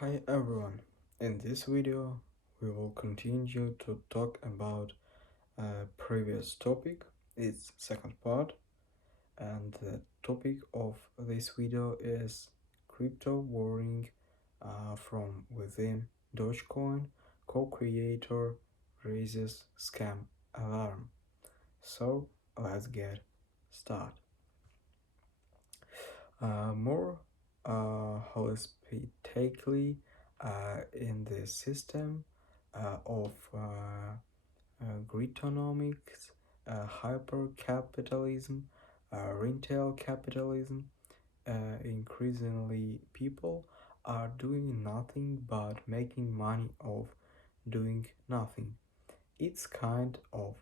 Hi everyone, in this video we will continue to talk about a previous topic, its second part, and the topic of this video is crypto warring from within Dogecoin co-creator raises scam alarm. So let's get started. More holistically in the system of gritonomics, hypercapitalism, retail capitalism. Increasingly, people are doing nothing but making money of doing nothing. It's kind of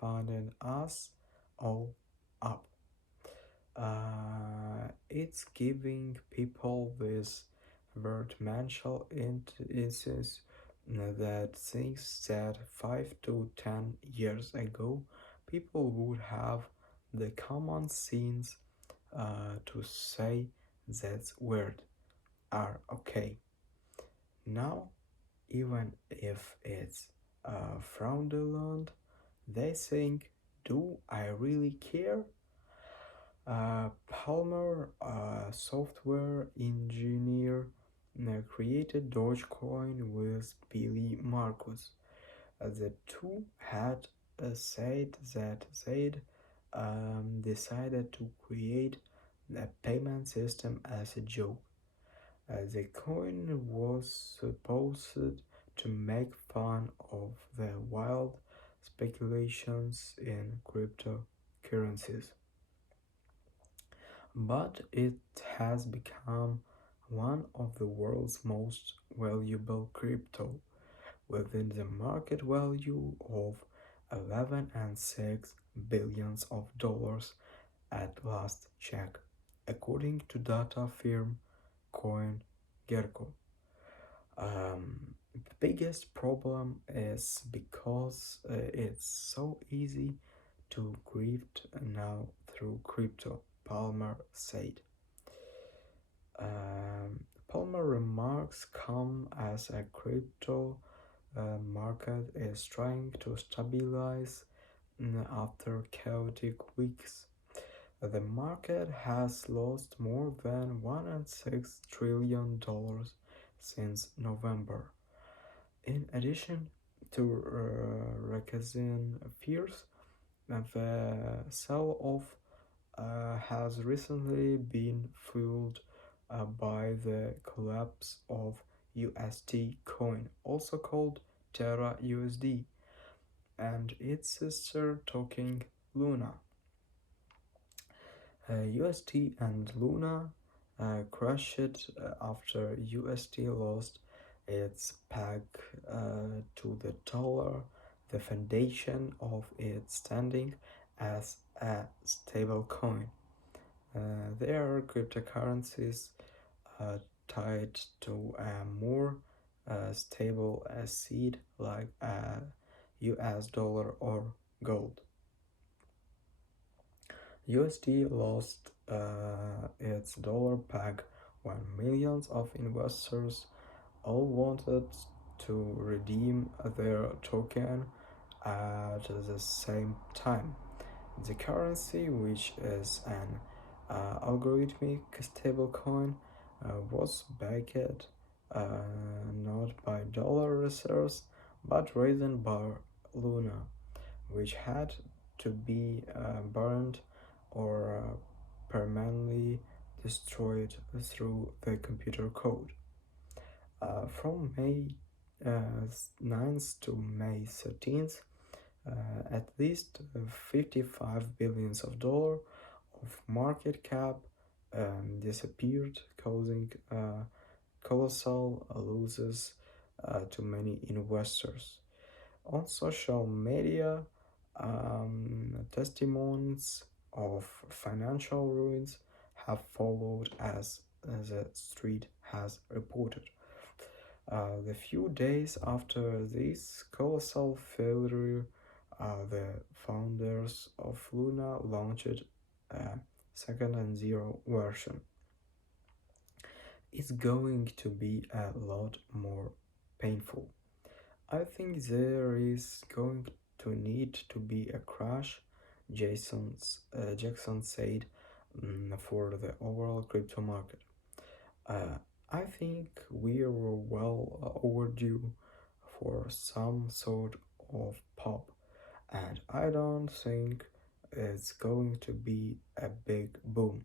finding us all up. It's giving people this virtual instance that thinks that 5 to 10 years ago people would have the common sense to say that's weird are okay. Now, even if it's fraudulent, they think, do I really care? Palmer, a software engineer, created Dogecoin with Billy Marcus. The two had said that they'd decided to create a payment system as a joke. The coin was supposed to make fun of the wild speculations in cryptocurrencies, but it has become one of the world's most valuable crypto, within the market value of 11 and 6 billions of dollars at last check, according to data firm CoinGecko. The biggest problem is because it's so easy to grift now through crypto, Palmer said. Palmer remarks come as a crypto market is trying to stabilize after chaotic weeks. The market has lost more than $1.6 trillion since November. In addition to recession fears, the sell-off has recently been fueled by the collapse of UST coin, also called Terra USD, and its sister token Luna. UST and Luna crashed after UST lost its peg to the dollar, the foundation of its standing as a stablecoin. There are cryptocurrencies uh, tied to a more stable asset like a US dollar or gold. USD lost its dollar peg when millions of investors all wanted to redeem their token at the same time. The currency, which is an algorithmic stablecoin, was backed not by dollar reserves but rather by Luna, which had to be burned or permanently destroyed through the computer code. From May 9th to May 13th, at least 55 billions of dollars of market cap disappeared, causing colossal losses to many investors. On social media, testimonies of financial ruins have followed as the street has reported. The few days after this colossal failure, the founders of Luna launched a second and zero version. it's going to be a lot more painful. I think there is going to need to be a crash, Jackson said, for the overall crypto market. Uh, I think we are well overdue for some sort of pop, and I don't think it's going to be a big boom.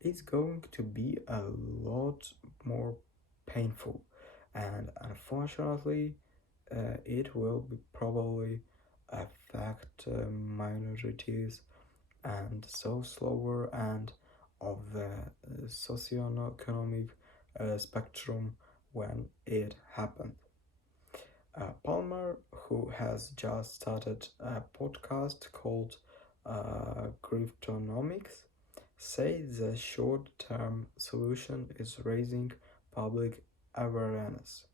It's going to be a lot more painful, and unfortunately, it will be probably affect minorities and so slower end of the socioeconomic spectrum when it happened. Palmer, who has just started a podcast called Cryptonomics, says the short term solution is raising public awareness.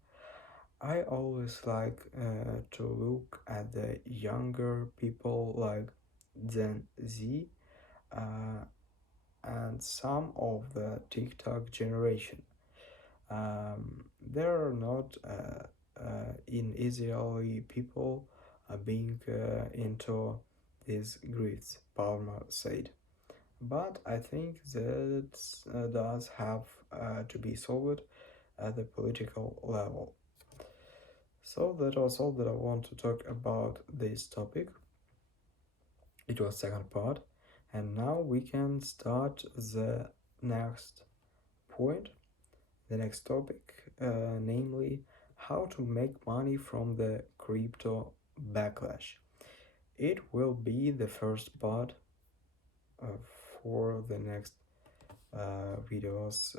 I always like to look at the younger people like Gen Z uh, and some of the TikTok generation. There are not in Israeli people being into these griefs, Palmer said. But I think that does have to be solved at the political level. So that was all that I want to talk about this topic. It was second part, and now we can start the next point, the next topic, namely how to make money from the crypto backlash. It will be the first part uh, for the next videos.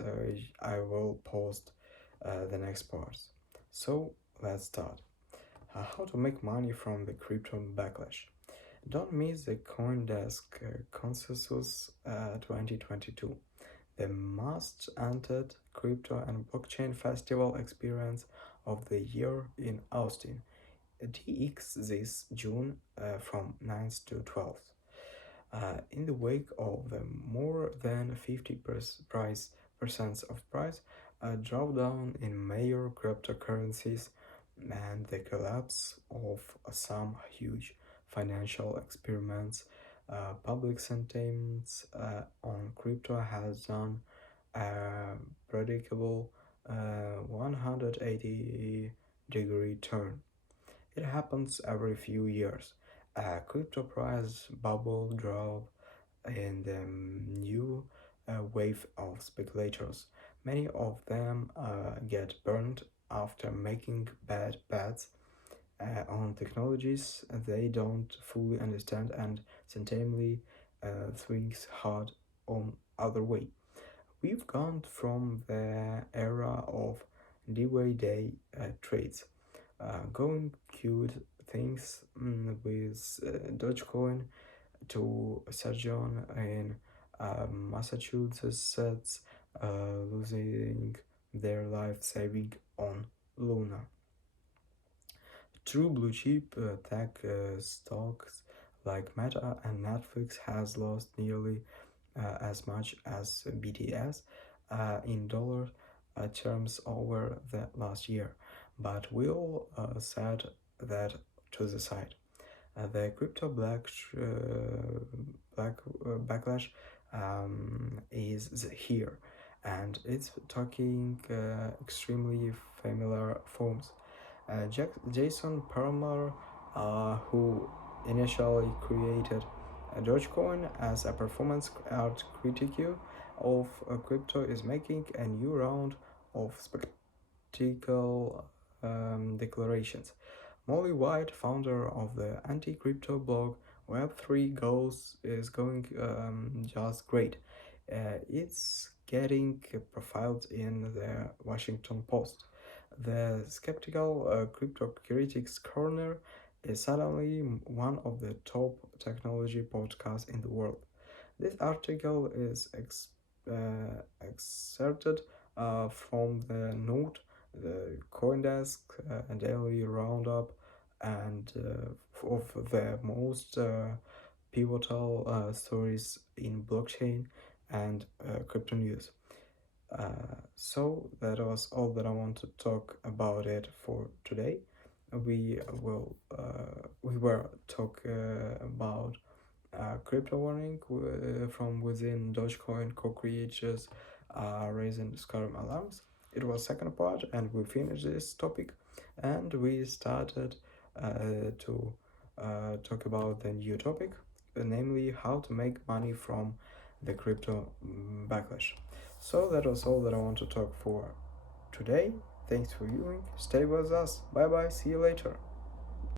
I will post the next parts. So let's start. How to make money from the crypto backlash. Don't miss the CoinDesk Consensus 2022, the most attended crypto and blockchain festival experience of the year in Austin, TX this June from 9th to 12th. In the wake of the more than 50 percent of price drawdown in major cryptocurrencies and the collapse of some huge financial experiments, public sentiment on crypto has done a predictable 180-degree turn. It happens every few years. A crypto price bubble drop in the new wave of speculators. Many of them get burned after making bad bets on technologies they don't fully understand and spontaneously swings hard on other way. We've gone from the era of day trades, going cute things with Dogecoin to Sergion in Massachusetts losing their life saving on Luna. True blue chip tech stocks like Meta and Netflix has lost nearly as much as BTS in dollar terms over the last year, but we'll set that to the side. The crypto backlash is here, and it's taking extremely familiar forms. Jason Perlmutter, who initially created Dogecoin as a performance art critique of crypto, is making a new round of spectacle declarations. Molly White, founder of the anti-crypto blog Web3 Goals, is going just great. It's getting profiled in the Washington Post. The skeptical crypto critics corner is suddenly one of the top technology podcasts in the world. This article is excerpted from the note, the CoinDesk daily roundup, and of the most pivotal stories in blockchain and crypto news. So that was all that I want to talk about it for today. We were talk about crypto warning from within Dogecoin co-creators raising scam alarms. It was second part, and we finished this topic, and we started to talk about the new topic, namely how to make money from the crypto backlash. So that was all that I want to talk for today. Thanks for viewing. Stay with us. Bye bye. See you later.